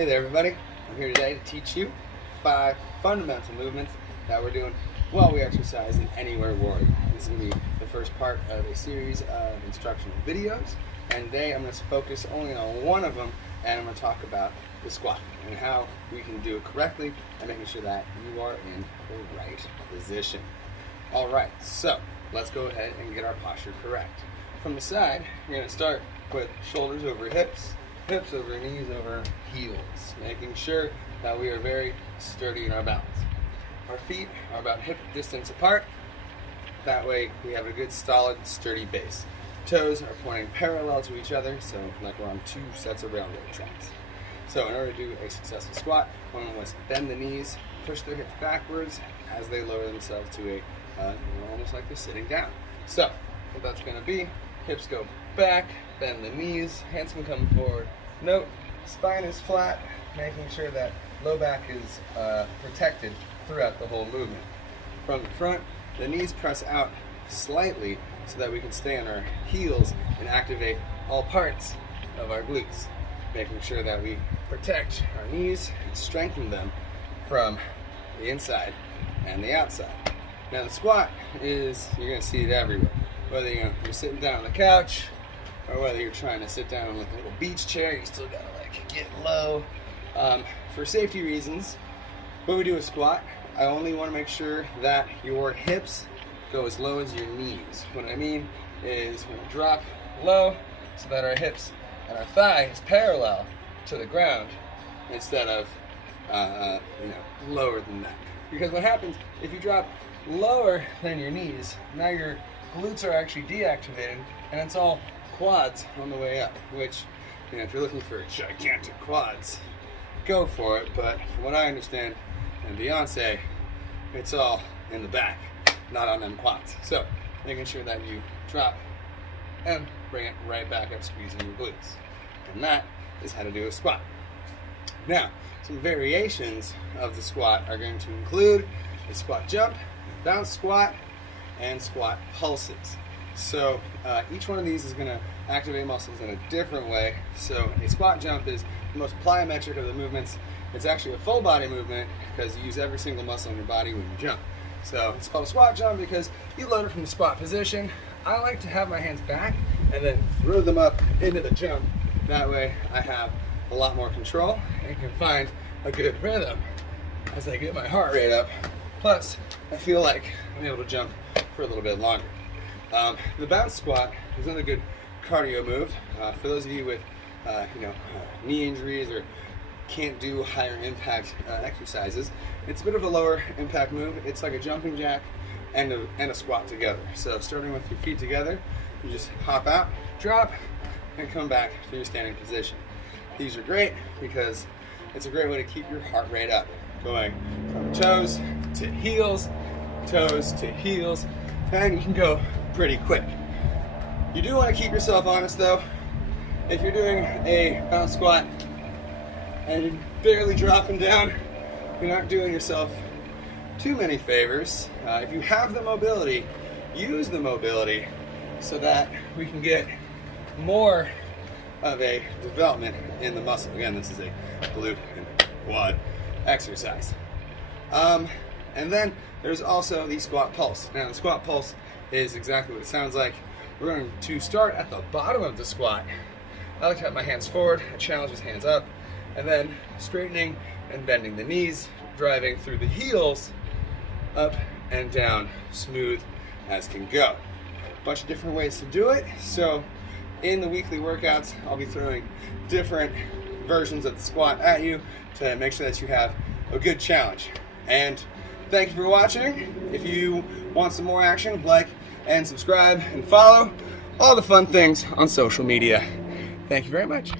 Hey there everybody, I'm here today to teach you 5 fundamental movements that we're doing while we exercise in Anywhere Warrior. This is going to be the first part of a series of instructional videos, and today I'm going to focus only on one of them, and I'm going to talk about the squat and how we can do it correctly and making sure that you are in the right position. Alright, so let's go ahead and get our posture correct. From the side, you're going to start with shoulders over hips, hips over knees over heels, making sure that we are very sturdy in our balance. Our feet are about hip distance apart. That way we have a good solid sturdy base. Toes are pointing parallel to each other, so like we're on 2 sets of railroad tracks. So in order to do a successful squat, one must bend the knees, push their hips backwards as they lower themselves to a almost like they're sitting down. So what that's going to be, hips go back, bend the knees, hands can come forward. Note, spine is flat, making sure that low back is protected throughout the whole movement. From the front, the knees press out slightly so that we can stay on our heels and activate all parts of our glutes, making sure that we protect our knees and strengthen them from the inside and the outside. Now the squat is, you're going to see it everywhere. Whether you're sitting down on the couch, or whether you're trying to sit down on like a little beach chair, you still gotta like get low. For safety reasons, when we do a squat, I only want to make sure that your hips go as low as your knees. What I mean is we drop low so that our hips and our thigh is parallel to the ground instead of lower than that. Because what happens if you drop lower than your knees, now your glutes are actually deactivated and it's all quads on the way up, which, if you're looking for gigantic quads, go for it, but from what I understand, and Beyonce, it's all in the back, not on them quads. So, making sure that you drop and bring it right back up, squeezing your glutes. And that is how to do a squat. Now, some variations of the squat are going to include a squat jump, bounce squat, and squat pulses. So each one of these is going to activate muscles in a different way. So a squat jump is the most plyometric of the movements. It's actually a full body movement because you use every single muscle in your body when you jump. So it's called a squat jump because you load it from the squat position. I like to have my hands back and then throw them up into the jump. That way I have a lot more control and can find a good rhythm as I get my heart rate up. Plus, I feel like I'm able to jump for a little bit longer. The bounce squat is another good cardio move. For those of you with knee injuries or can't do higher impact exercises, it's a bit of a lower impact move. It's like a jumping jack and a squat together. So starting with your feet together, you just hop out, drop, and come back to your standing position. These are great because it's a great way to keep your heart rate up, going from toes to heels, and you can go pretty quick. You do want to keep yourself honest though. If you're doing a bounce squat and you're barely dropping down, you're not doing yourself too many favors. If you have the mobility, use the mobility so that we can get more of a development in the muscle. Again, this is a glute and quad exercise. And then there's also the squat pulse. Now the squat pulse is exactly what it sounds like. We're going to start at the bottom of the squat. I like to have my hands forward, I challenge his hands up, and then straightening and bending the knees, driving through the heels, up and down, smooth as can go. A bunch of different ways to do it. So in the weekly workouts, I'll be throwing different versions of the squat at you to make sure that you have a good challenge. And thank you for watching. If you want some more action, like and subscribe and follow all the fun things on social media. Thank you very much.